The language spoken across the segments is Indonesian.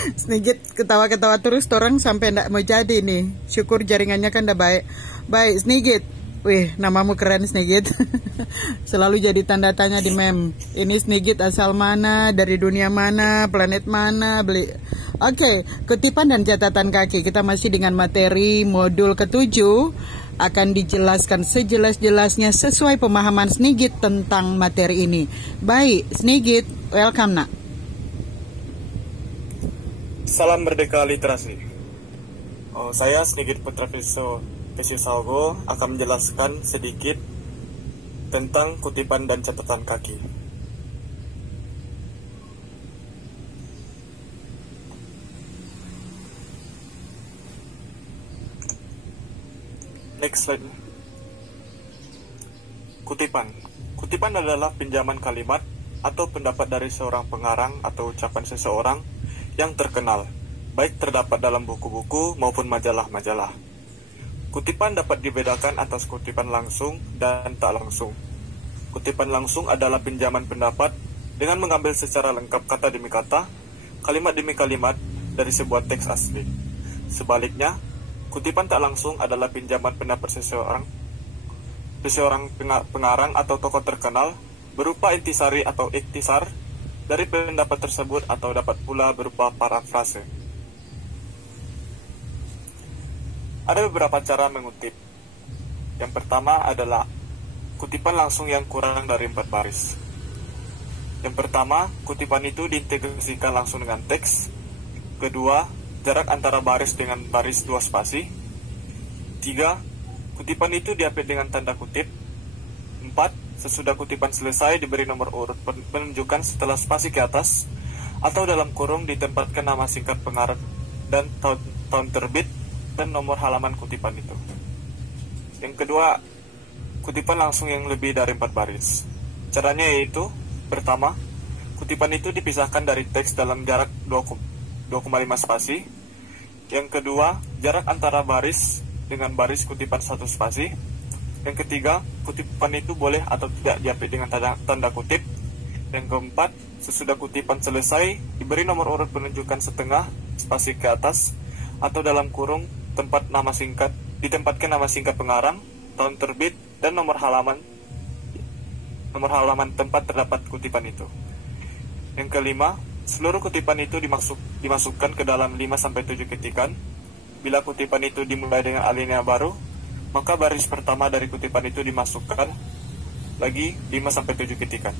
Snigit ketawa-ketawa terus, orang sampai ndak mau jadi nih. Syukur jaringannya kan udah baik. Baik, Snigit. Wih, namamu keren, Snigit. Selalu jadi tanda tanya di meme. Ini Snigit asal mana, dari dunia mana, planet mana, beli. Oke, kutipan dan catatan kaki. Kita masih dengan materi modul ke-7. Akan dijelaskan sejelas-jelasnya sesuai pemahaman Snigit tentang materi ini. Baik, Snigit, welcome nak. Salam Merdeka Literasi. Saya Snigit Putra Pesisaugo akan menjelaskan sedikit tentang kutipan dan catatan kaki. Next slide. Kutipan. Kutipan adalah pinjaman kalimat atau pendapat dari seorang pengarang atau ucapan seseorang yang terkenal, baik terdapat dalam buku-buku maupun majalah-majalah. Kutipan dapat dibedakan atas kutipan langsung dan tak langsung. Kutipan langsung adalah pinjaman pendapat dengan mengambil secara lengkap kata demi kata, kalimat demi kalimat dari sebuah teks asli. Sebaliknya, kutipan tak langsung adalah pinjaman pendapat seseorang pengarang atau tokoh terkenal berupa intisari atau iktisar dari pendapat tersebut atau dapat pula berupa parafrase. Ada beberapa cara mengutip. Yang pertama adalah kutipan langsung yang kurang dari 4 baris. Yang pertama, kutipan itu diintegrasikan langsung dengan teks. Kedua, jarak antara baris dengan baris 2 spasi. 3. Kutipan itu diapit dengan tanda kutip. 4. Sesudah kutipan selesai diberi nomor urut penunjukan setelah spasi ke atas atau dalam kurung ditempatkan nama singkat pengarang dan tahun terbit dan nomor halaman kutipan itu. Yang kedua, kutipan langsung yang lebih dari 4 baris. Caranya yaitu, pertama, kutipan itu dipisahkan dari teks dalam jarak 2,5 spasi. Yang kedua, jarak antara baris dengan baris kutipan 1 spasi. Yang ketiga, kutipan itu boleh atau tidak diapit dengan tanda kutip. Yang keempat, sesudah kutipan selesai, diberi nomor urut penunjukan setengah spasi ke atas atau dalam kurung ditempatkan nama singkat pengarang, tahun terbit, dan nomor halaman tempat terdapat kutipan itu. Yang kelima, seluruh kutipan itu dimasukkan ke dalam 5-7 ketikan. Bila kutipan itu dimulai dengan alinea baru, maka baris pertama dari kutipan itu dimasukkan lagi 5-7 ketikan.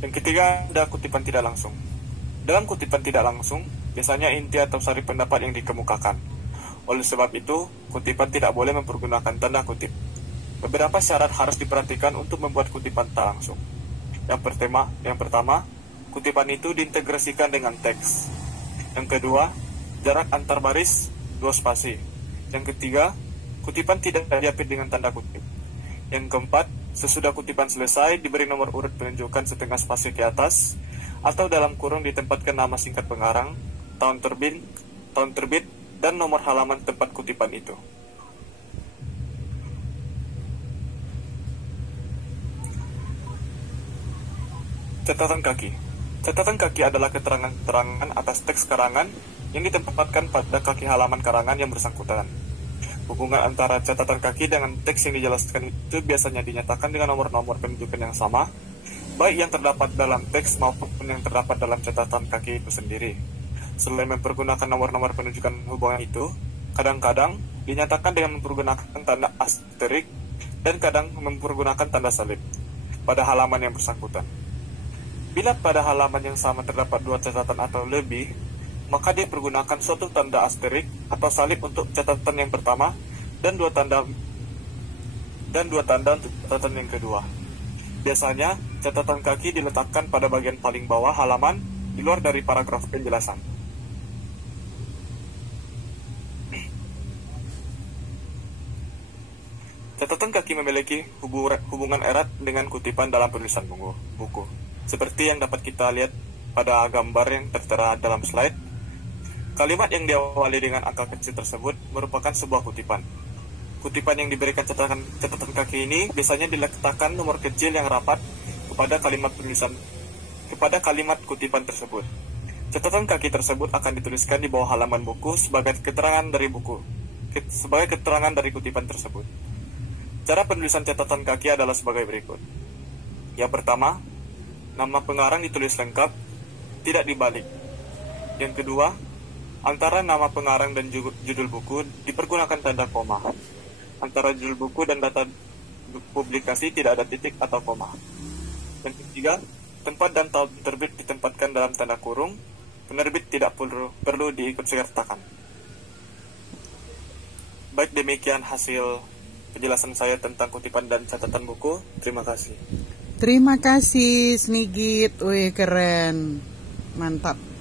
Yang ketiga, ada kutipan tidak langsung. Dalam kutipan tidak langsung, biasanya inti atau sari pendapat yang dikemukakan. Oleh sebab itu, kutipan tidak boleh mempergunakan tanda kutip. Beberapa syarat harus diperhatikan untuk membuat kutipan tak langsung. Yang pertama, kutipan itu diintegrasikan dengan teks. Yang kedua, jarak antar baris 2 spasi. Yang ketiga, kutipan tidak diapit dengan tanda kutip. Yang keempat, sesudah kutipan selesai diberi nomor urut penunjukan setengah spasi ke atas atau dalam kurung ditempatkan nama singkat pengarang, tahun terbit, dan nomor halaman tempat kutipan itu. Catatan kaki. Catatan kaki adalah keterangan-keterangan atas teks karangan yang ditempatkan pada kaki halaman karangan yang bersangkutan. Hubungan antara catatan kaki dengan teks yang dijelaskan itu biasanya dinyatakan dengan nomor-nomor penunjukan yang sama, baik yang terdapat dalam teks maupun yang terdapat dalam catatan kaki itu sendiri. Selain mempergunakan nomor-nomor penunjukan hubungan itu, kadang-kadang dinyatakan dengan mempergunakan tanda asterik dan kadang mempergunakan tanda salib pada halaman yang bersangkutan. Bila pada halaman yang sama terdapat 2 catatan atau lebih, maka dia pergunakan suatu tanda asterik atau salib untuk catatan yang pertama dan 2 tanda untuk catatan yang kedua. Biasanya, catatan kaki diletakkan pada bagian paling bawah halaman di luar dari paragraf penjelasan. Catatan kaki memiliki hubungan erat dengan kutipan dalam penulisan buku. Seperti yang dapat kita lihat pada gambar yang tertera dalam slide, kalimat yang diawali dengan angka kecil tersebut merupakan sebuah kutipan. Kutipan yang diberikan catatan kaki ini biasanya diletakkan nomor kecil yang rapat kepada kalimat kutipan tersebut. Catatan kaki tersebut akan dituliskan di bawah halaman buku sebagai keterangan dari kutipan tersebut. Cara penulisan catatan kaki adalah sebagai berikut. Yang pertama, nama pengarang ditulis lengkap, tidak dibalik. Yang kedua, antara nama pengarang dan judul buku dipergunakan tanda koma. Antara judul buku dan data publikasi tidak ada titik atau koma. Dan ketiga, tempat dan tahun terbit ditempatkan dalam tanda kurung. Penerbit tidak perlu diikut sertakan. Baik, demikian hasil penjelasan saya tentang kutipan dan catatan buku. Terima kasih. Terima kasih Snigit. Wih, keren. Mantap.